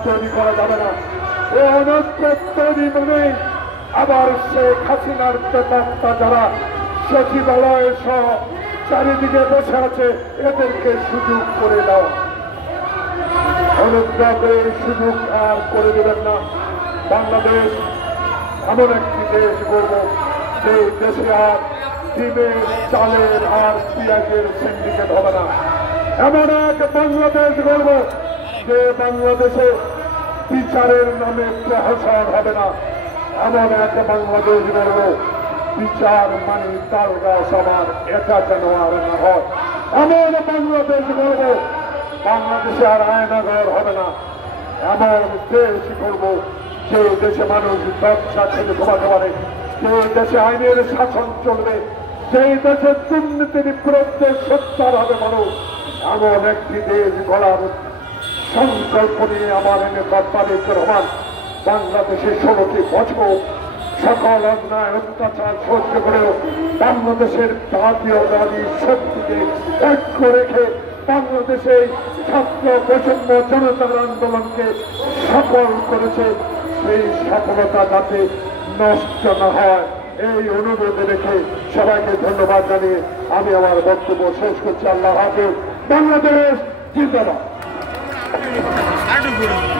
তৈরি করা যাবে না। এই অনৈক্য তৈরি মানে আবার শেখ হাসিনার প্রেতাত্মা যারা সচিবালয় সহ চারিদিকে বসে আছে এদেরকে সুযোগ করে দাও। অনুগ্রহে এই সুযোগ আর করে দেবেন না। বাংলাদেশ এমন একটি দেশ গড়ব যে দেশে আর ডিমের চালের আর পেঁয়াজের সিন্ডিকেট হবে না। এমন এক বাংলাদেশ গড়ব যে বাংলাদেশে বিচারের নামে প্রহসন হবে না। এমন এক বাংলাদেশ গড়ব বিচার মানে তাল গাছ আমার এটা যেন আর না হয়। এমন বাংলাদেশ গড়ব বাংলাদেশে আর আয়নাঘর হবে না। এমন দেশ করব যে দেশে মানুষ ব্যবসা থেকে ঘুমাতে পারে, যে দেশে আইনের শাসন চলবে, সেই দেশে দুর্নীতির বিরুদ্ধে সোচ্চার হবে মানুষ। এমন একটি দেশ গড়ার সংকল্প নিয়ে আমার নেতা তারেক রহমান বাংলাদেশে 16টি বছর সকল অন্যায় অত্যাচার সহ্য করেও বাংলাদেশের জাতীয়তাবাদী শক্তিকে ঐক্য রেখে বাংলাদেশে ছাত্র বৈষম্য জনতার আন্দোলনকে সফল করেছে। সেই সফলতা যাতে নষ্ট না হয় এই অনুরোধ রেখে সবাইকে ধন্যবাদ জানিয়ে আমি আমার বক্তব্য শেষ করছি। আল্লাহ হাফেজ। বাংলাদেশ জিন্দাবাদ।